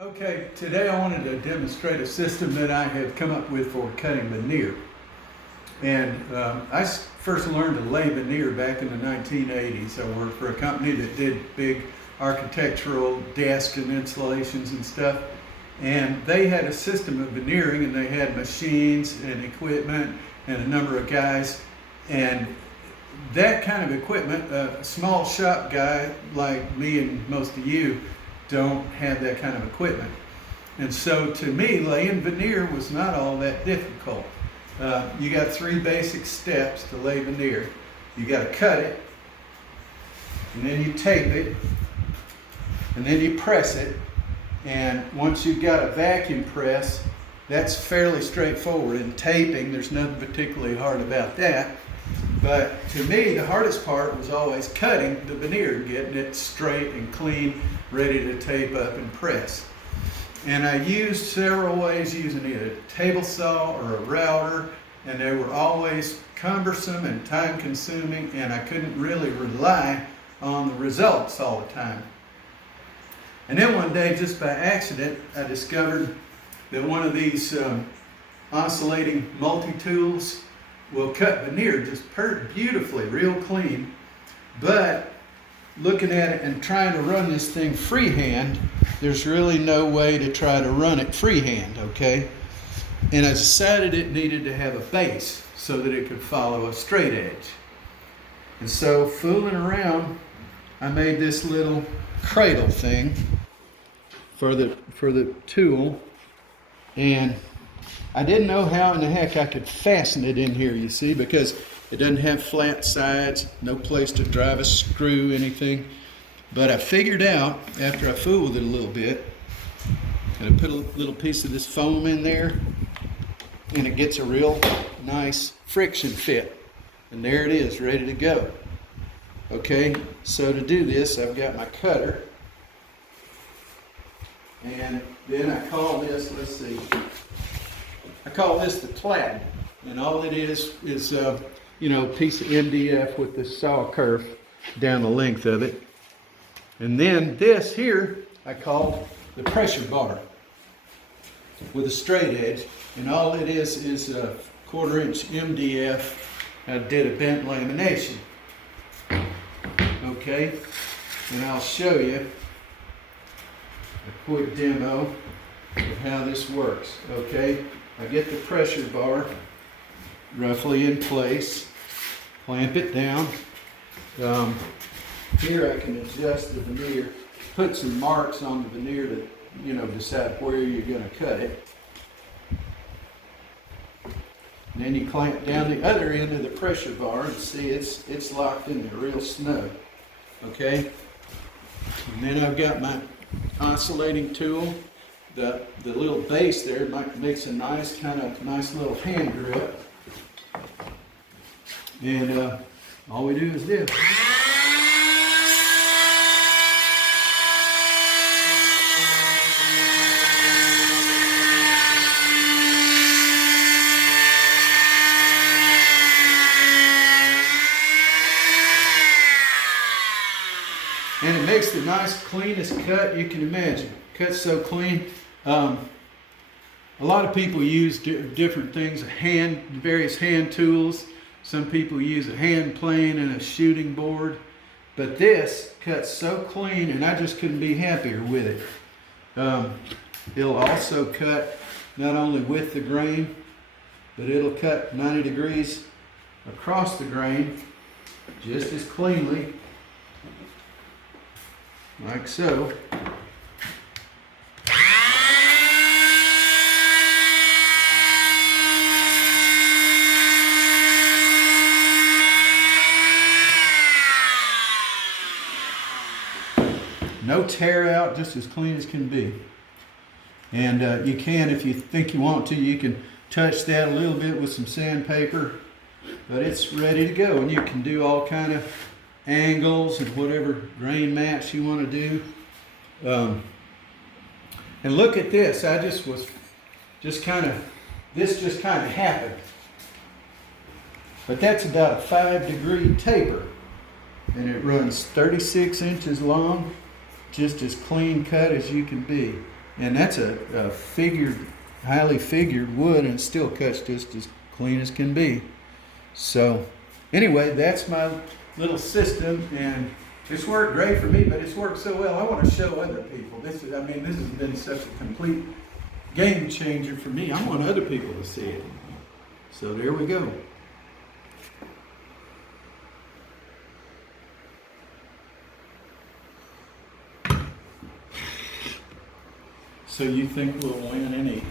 Okay, today I wanted to demonstrate a system that I have come up with for cutting veneer. And I first learned to lay veneer back in the 1980s. I worked for a company that did big architectural desk and installations and stuff. And they had a system of veneering, and they had machines and equipment and a number of guys. And that kind of equipment, a small shop guy like me and most of you don't have that kind of equipment. And so to me, laying veneer was not all that difficult. You got three basic steps to lay veneer. You got to cut it, and then you tape it, and then you press it. And once you've got a vacuum press, that's fairly straightforward. In taping, there's nothing particularly hard about that. But to me, the hardest part was always cutting the veneer, getting it straight and clean, ready to tape up and press. And I used several ways, using either a table saw or a router, and they were always cumbersome and time consuming, and I couldn't really rely on the results all the time. And then one day, just by accident, I discovered that one of these oscillating multi-tools will cut veneer just beautifully, real clean. But looking at it and trying to run this thing freehand, there's really no way to try to run it freehand, okay? And I decided it needed to have a base so that it could follow a straight edge. And so, fooling around, I made this little cradle thing for the tool, and I didn't know how in the heck I could fasten it in here, you see, because it doesn't have flat sides, no place to drive a screw, anything. But I figured out, after I fooled with it a little bit, and I put a little piece of this foam in there, and it gets a real nice friction fit. And there it is, ready to go. Okay, so to do this, I've got my cutter. And then I call this, let's see, I call this the platen, and all it is a piece of MDF with the saw kerf down the length of it. And then this here I call the pressure bar with a straight edge, and all it is a 1/4 inch MDF. I did a bent lamination. Okay, and I'll show you a quick demo of how this works. Okay, I get the pressure bar roughly in place, clamp it down. Here I can adjust the veneer, put some marks on the veneer to, decide where you're going to cut it. And then you clamp down the other end of the pressure bar and see it's locked in there real snug. Okay? And then I've got my oscillating tool. The little base there makes a nice little hand grip. And all we do is this. And it makes the nice, cleanest cut you can imagine. Cuts so clean. A lot of people use different things, various hand tools. Some people use a hand plane and a shooting board. But this cuts so clean, and I just couldn't be happier with it. It'll also cut not only with the grain, but it'll cut 90 degrees across the grain just as cleanly, like so. No tear out, just as clean as can be. And you can, if you think you want to, you can touch that a little bit with some sandpaper, but it's ready to go. And you can do all kind of angles and whatever grain match you want to do. And look at this. This just kind of happened. But that's about a 5-degree taper. And it runs 36 inches long, just as clean cut as you can be. And that's a figured, highly figured wood, and it still cuts just as clean as can be. So anyway, that's my little system, and it's worked great for me, but it's worked so well. I want to show other people. This has been such a complete game changer for me. I want other people to see it. So there we go. So you think we'll win any